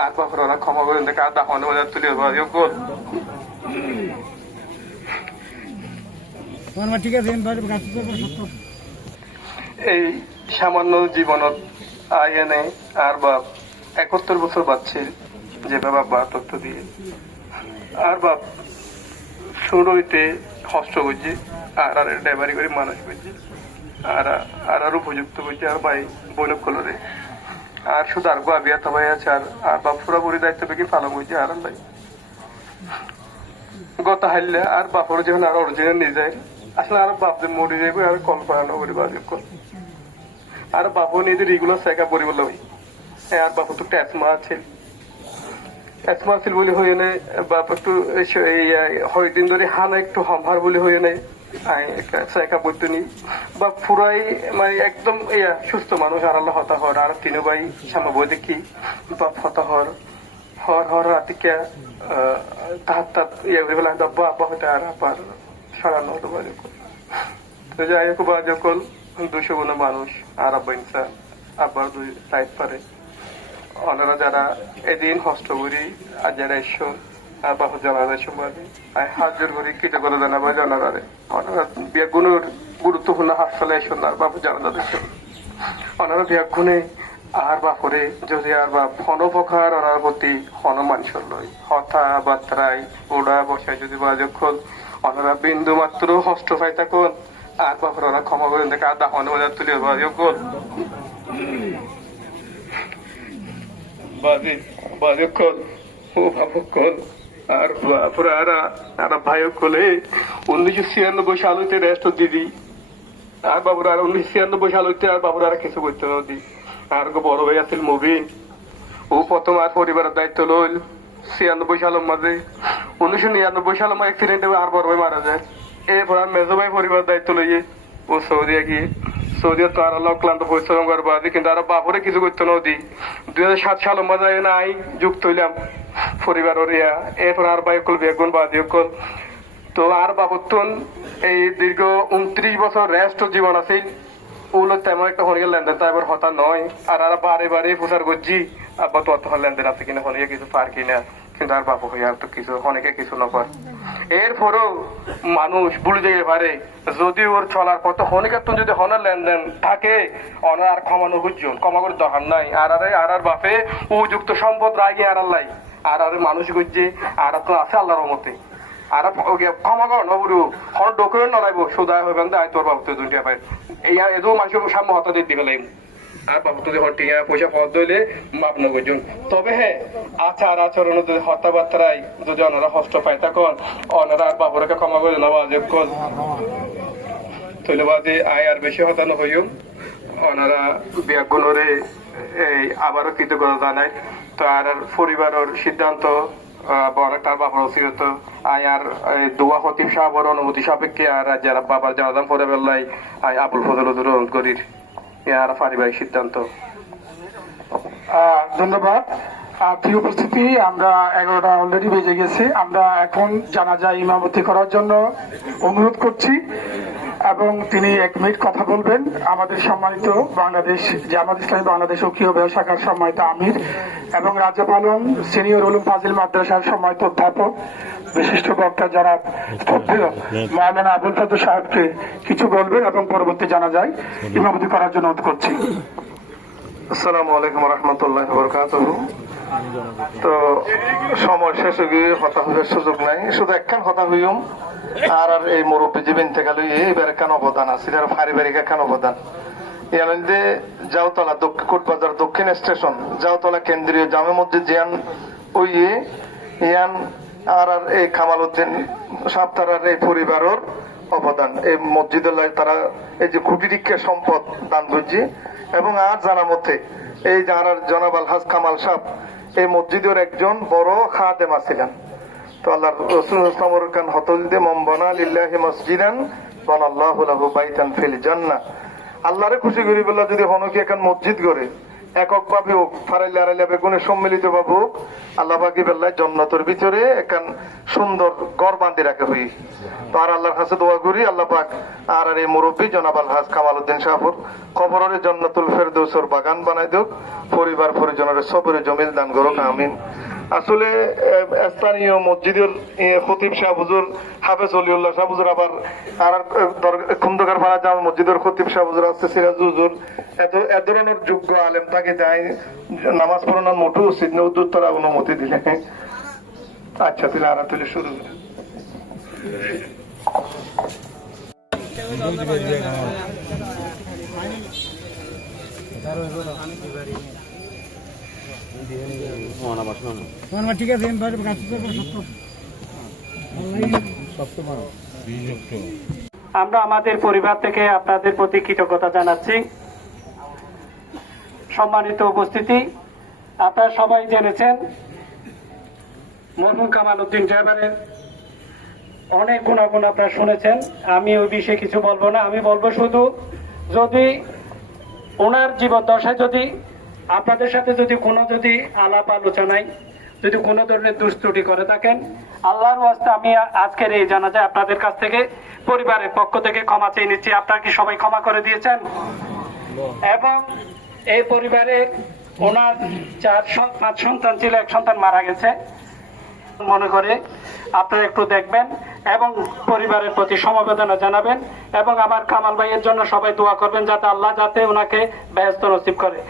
আর বাপরা ক্ষমা করে দেখে আর দাফন বাজার তুলে গোল ঠিক আছে এই সামান্য জীবনত আইনে আর বাপ 71 বছর বাচ্চিল যেভাবে বাপ তথ্য দিয়ে আর বাপ শুরুইতে হস্ত করছে আর আর ড্রাইভারি করে মানুষ করছে আর আর উপযুক্ত করছে আর ভাই বৈনক কলরে আর শুধু আর গো বিয়া তবাই আছে আর বাপ পুরোপুরি দায়িত্ব পেকি পালন করছে আর ভাই গত হারলে আর বাপর যখন আর অরিজিনাল নিয়ে যায় আসলে আর বাপ যে মরে যাবে আর কল্পনা নগরী বাজে আর বাপু নিজে রেগুলার চেক আপ করি বলে আর বাপু তো ট্যাসমা আছে ট্যাসমা আছিল বলে হয়ে নেই বাপ একটু হয়দিন ধরে হানা একটু হমহার বলে হয়ে নেই চেক আপ করতে নি বা পুরাই মানে একদম সুস্থ মানুষ আর আল্লাহ হতা হর আর তিন ভাই সামনে বই দেখি বাপ হতা হর হর হর রাতিকা তাহাত তাত করে বেলা বাবা আব্বা হতে আর আবার সারানো হতো বাজে তো যাই হোক বাজে কল 200 গুণ মানুষ আর আব্বা ইনসা আব্বার দুই সাইড পারে ওনারা যারা এদিন হস্ত করি আর যারা ঈশ্বর আর বাপু জানাজার সময় হাজার করি কিটা করে জানাবো জানারে ওনারা বিয়ে গুণের গুরুত্বপূর্ণ হাসপাতালে এসো আর বাপু জানাজাদের ওনারা বিয়ে গুণে আর বাপরে যদি আর বাপ হনপখার ওনার প্রতি হনুমানসর লই হতা বাত্রাই ওড়া বসায় যদি বাজক্ষণ ওনারা বিন্দু মাত্র হস্ত পাই থাকুন আর বাপর ওরা ক্ষমা করে দেখে আর দাহন বাজার তুলে বাজক্ষণ বাজক্ষণ ও বাবক্ষণ আর বাপরা আর ভাই কলে 1996 সাল হইতে রেস্ট দিদি আর বাবুর আর 1996 সাল হইতে আর বাবুর আর কিছু করতে দি আর বড় ভাই আছিল মুবিন ও প্রথম আর পরিবারের দায়িত্ব লইল 96 সালের মাঝে 1999 সালের মাঝে অ্যাক্সিডেন্টে আর বড় ভাই মারা যায় এরপর আর মেজো ভাই পরিবার দায়িত্ব লইয়ে ও সৌদিয়া গিয়ে সৌদিয়া তো আর আল্লাহ ক্লান্ত পরিশ্রম করবো আদি কিন্তু আর বাপরে কিছু করতে না দি 2007 সালের মাঝে নাই যুক্ত হইলাম পরিবার ওরিয়া এরপর আর ভাই কল বেগুন বাদি কল তো আর বাবুত্তন এই দীর্ঘ 29 বছর রেস্ট জীবন আছে ওগুলো তেমন একটা হরিয়া লেনদেন তো এবার হতা নয় আর আর বারে বারে প্রচার করছি আব্বা তো অত লেনদেন আছে কিনা হরিয়া কিছু পার কিনা কিন্তু আর বাবু হইয়া তো কিছু অনেকে কিছু নকর এরপরও মানুষ ভুলে যেতে পারে যদি ওর চলার পথ হনিকার যদি হনার লেনদেন থাকে অনার আর ক্ষমানো বুঝুন ক্ষমা করে দরকার নাই আর আর বাপে উপযুক্ত সম্পদ রাগে আর আল্লাহ আর মানুষ করছে আর তো আছে আল্লাহর মতে আর ক্ষমা কর নবরু হন ডকুমেন্ট নলাইব সুদায় হইবেন দায় তোর বাবু তো দুইটা পাই এই এদো মানুষের সামনে হতা দিয়ে দিবে লাগবে আর বাবু তো যখন টিয়া পয়সা পদ দইলে মাপ নগরজন তবে হ্যাঁ আচার আচরণ যদি হতাবার্তারাই যদি অনারা হস্ত পাই তখন অনারা আর বাবুরাকে ক্ষমা করে নেওয়া যোগ্য তৈলবাদী আয় আর বেশি হতানো হইম অনারা বিয়াগুণরে এই আবারও কৃতজ্ঞতা জানাই তো আর পরিবারের সিদ্ধান্ত তার বাবার অসিরত আর দোয়া হতিব সাহাবর অনুমতি সাপেক্ষে আর যারা বাবার জানাজাম পরে বেলায় আবুল ফজল অনুরোধ করির আর পারিবারিক সিদ্ধান্ত ধন্যবাদ প্রিয় উপস্থিতি আমরা 11টা অলরেডি বেজে গেছে আমরা এখন জানাজা ইমামতি করার জন্য অনুরোধ করছি এবং তিনি 1 মিনিট কথা বলবেন আমাদের সম্মানিত বাংলাদেশ জামাত ইসলামী বাংলাদেশ ঐক্য শাখার সম্মানিত আমির এবং রাজ্যপালন সিনিয়র উলুম ফাজিল মাদ্রাসার সম্মানিত অধ্যাপক বিশিষ্ট বক্তা যারা শ্রদ্ধেয় মাওলানা আবুল ফজল সাহেবকে কিছু বলবেন এবং পরবর্তী জানাজায় ইমামতি করার জন্য অনুরোধ করছি। আসসালামু আলাইকুম রহমতুল্লাহ বরকাতুহ। তো সময় শেষে গিয়ে হতা হইবার সুযোগ নাই, শুধু একখান হতা হইম আর এই মুরব্বী জীবন থেকে এবার একখান অবদান আছে যারা পারিবারিক একখান অবদান ইয়ানন্দে জাউতলা কোটবাজার দক্ষিণ স্টেশন জাউতলা কেন্দ্রীয় জামে মসজিদ জিয়ান ওইয়ে ইয়ান আর এই কামাল উদ্দিন সাপ্তাহার এই পরিবারের অবদান এই মসজিদের তারা এই যে কুটিরিক্ষা সম্পদ দান করছে এবং আর জানা মতে এই যারা জনাব আলহাজ কামাল সাহ এই মসজিদের একজন বড় খাদেম ছিলেন। তো আল্লাহ রাসূল ইসলামের কান হতল দে মম্বনা লিল্লাহি মসজিদান বানাল্লাহু লাহু বাইতান ফিল জান্নাহ। আল্লাহরে খুশি করি বলে যদি হনকি এখন মসজিদ গড়ে এককভাবে হোক ফারাইলে আড়াইলে বেগুনে সম্মিলিত ভাবে হোক আল্লাহ পাকি বেল্লায় জন্নতের ভিতরে একখান সুন্দর ঘর বান্ধি রাখে হই। তো আর আল্লাহর কাছে দোয়া করি আল্লাহ পাক আর এই মুরব্বী জনাব আলহাজ কামাল উদ্দিন শাহপুর কবরের জন্নতুল ফেরদৌসের বাগান বানাই দেব, পরিবার পরিজনের সবরে জমিল দান করুক, আমিন। আসলে স্থানীয় মসজিদের খতিব শাহ হুজুর হাফেজ অলিউল্লাহ শাহ হুজুর আবার আর খুন্দকার পাড়া জামা মসজিদের খতিব শাহ হুজুর আছে সিরাজ হুজুর, এ ধরনের যোগ্য আলেম তাকে যায় নামাজ পড়ানোর মোটু উচিত না, উদ্যোগ তারা অনুমতি দিলে। আচ্ছা তাহলে আর তাহলে শুরু করি। ঠিক আছে আমরা আমাদের পরিবার থেকে আপনাদের প্রতি কৃতজ্ঞতা জানাচ্ছি। সম্মানিত উপস্থিতি, আপনারা সবাই জেনেছেন মরহুম কামাল উদ্দিন ড্রাইভারের অনেক গুণাগুণ আপনারা শুনেছেন। আমি ওই বিষয়ে কিছু বলবো না, আমি বলবো শুধু যদি ওনার জীবন দশায় যদি আপনাদের সাথে যদি আলাপ আলোচনায় যদি কোনো ধরনের দুষ্ত্রুটি করে থাকেন, আল্লাহর ওয়াস্তে আমি আজকের এই জানাজায় আপনাদের কাছ থেকে পরিবারের পক্ষ থেকে ক্ষমা চেয়ে নিচ্ছি। আপনারা কি সবাই ক্ষমা করে দিয়েছেন? এবং এই পরিবারে ওনার 4-5 সন্তান ছিল, এক সন্তান মারা গেছে। মনে করে আপনারা একটু দেখবেন এবং পরিবারের প্রতি সমবেদনা জানাবেন এবং আমার কামাল ভাইয়ের জন্য সবাই দোয়া করবেন যাতে আল্লাহ যাতে ওনাকে বেহেশত নসিব করে।